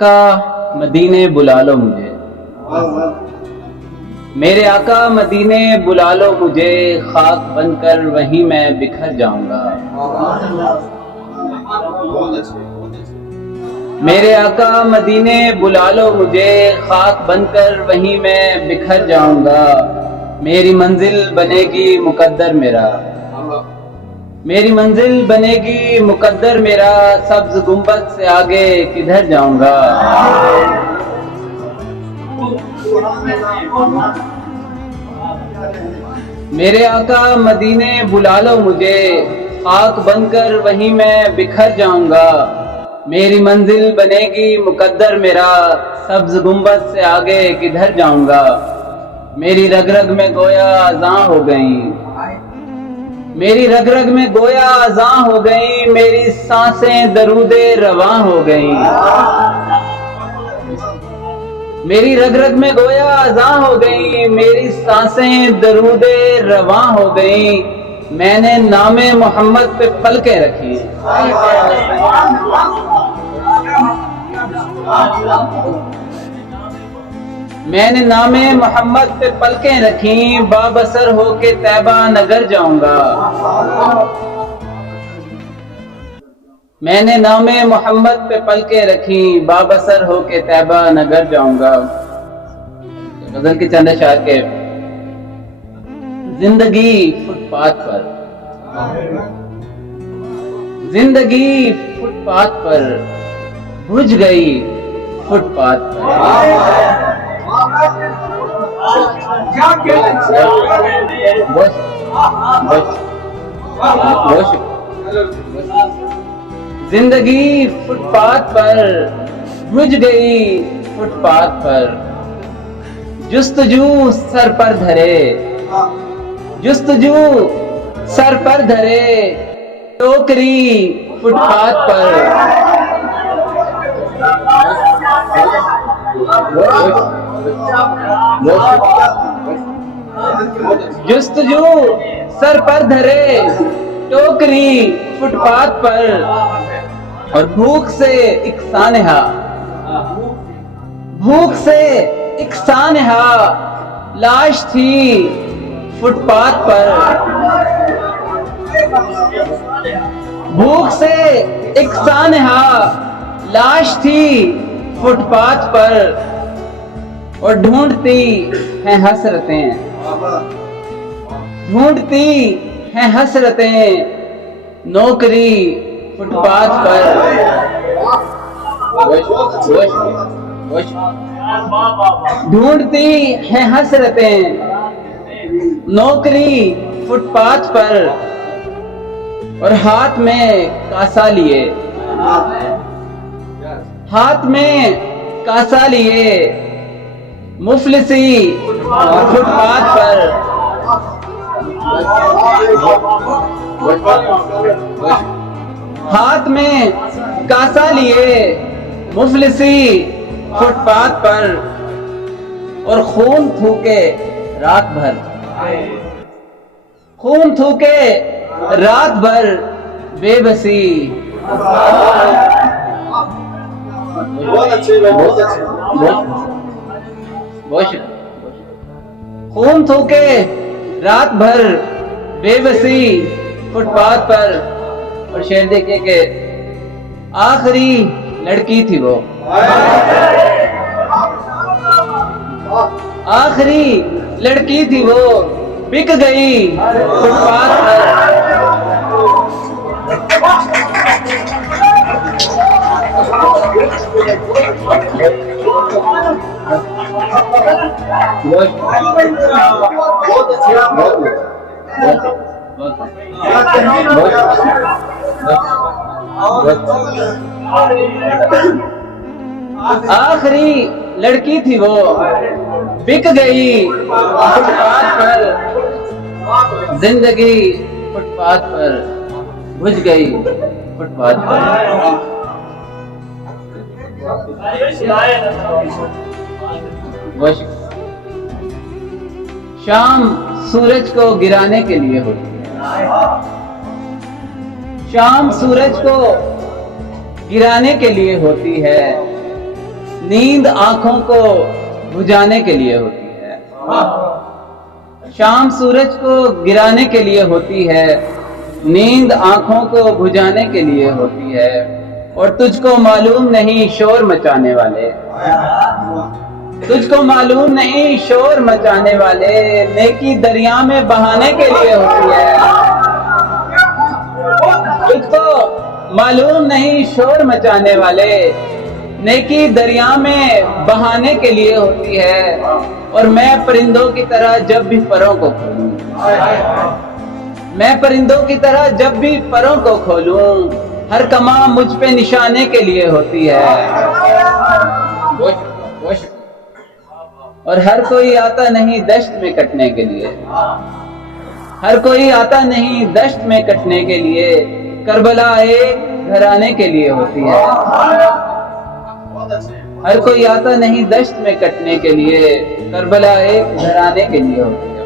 आका मदीने बुला लो मुझे, मेरे आका मदीने बुला लो मुझे, खाक बनकर वहीं मैं बिखर जाऊंगा। मेरे आका मदीने बुला लो मुझे, खाक बनकर वहीं मैं बिखर जाऊंगा। मेरी मंजिल बनेगी मुकद्दर मेरा, मेरी मंजिल बनेगी मुकद्दर मेरा, सब्ज गुंबद से आगे किधर जाऊंगा। मेरे आका मदीने बुला लो मुझे, खाक बनकर वहीं मैं बिखर जाऊंगा। मेरी मंजिल बनेगी मुकद्दर मेरा, सब्ज गुंबद से आगे किधर जाऊंगा। मेरी रग रग में गोया अज़ां हो गई, मेरी रग रग में गोया अज़ां हो गई, मेरी सांसें दरूदे रवां हो गई। मेरी रग रग में गोया अज़ां हो गई, मेरी सांसें दरूदे रवां हो गई। मैंने नामे मोहम्मद पे पलकें रखी, मैंने नामे मोहम्मद पे पलकें रखी, बाबसर होके तैबा नगर जाऊंगा। मैंने नामे मोहम्मद पे पलकें रखी, बाबसर होके तैबा नगर जाऊंगा। गजल के चंद अशआर के जिंदगी फुटपाथ पर, जिंदगी फुटपाथ पर बुझ गई फुटपाथ पर। जिंदगी फुटपाथ पर बुझ गई फुटपाथ पर, जुस्तजू सर पर धरे, जुस्तजू सर पर धरे, टोकरी फुटपाथ पर। जुस्तजू सर पर धरे, टोकरी फुटपाथ पर, और भूख से एक सानहा, भूख से एक सानहा लाश थी फुटपाथ पर। भूख से एक सानहा लाश थी फुटपाथ पर, और ढूंढती हैं हसरतें, ढूंढती हैं हसरतें नौकरी फुटपाथ पर। ढूंढती हैं हसरतें नौकरी फुटपाथ पर, और हाथ में कासा लिए, हाथ में कासा लिए मुफलिसी फुटपाथ पर। हाथ में कासा लिए मुफलिसी फुटपाथ पर, और खून थूके रात भर, खून थूके रात भर बेबसी। बहुत अच्छे, बहुत अच्छे, खून थूके रात भर बेबसी फुटपाथ पर। और शेर देखिए कि आखिरी लड़की थी वो, आखिरी लड़की थी वो, बिक गई फुटपाथ पर। आखिरी लड़की थी वो, बिक गई फुटपाथ पर। जिंदगी फुटपाथ पर बुझ गई फुटपाथ पर। शाम सूरज को गिराने के लिए होती है, शाम सूरज को गिराने के लिए होती है, नींद आंखों को बुझाने के लिए होती है, शाम सूरज को गिराने के लिए होती है, नींद आंखों को बुझाने के लिए होती है। और तुझको मालूम नहीं शोर मचाने वाले, तुझको मालूम नहीं शोर मचाने वाले, नेकी दरिया में बहाने के लिए होती है। तुझको मालूम नहीं शोर मचाने वाले, नेकी दरिया में बहाने के लिए होती है। और मैं परिंदों की तरह जब भी परों को खोलूं, मैं परिंदों की तरह जब भी परों को खोलूं, हर कमा मुझ पे निशाने के लिए होती है। और हर कोई आता नहीं दश्त में कटने के लिए, हर कोई आता नहीं दश्त में कटने के लिए, करबला एक घराने के लिए होती है। हर कोई आता नहीं दश्त में कटने के लिए, करबला एक घराने के लिए होती है।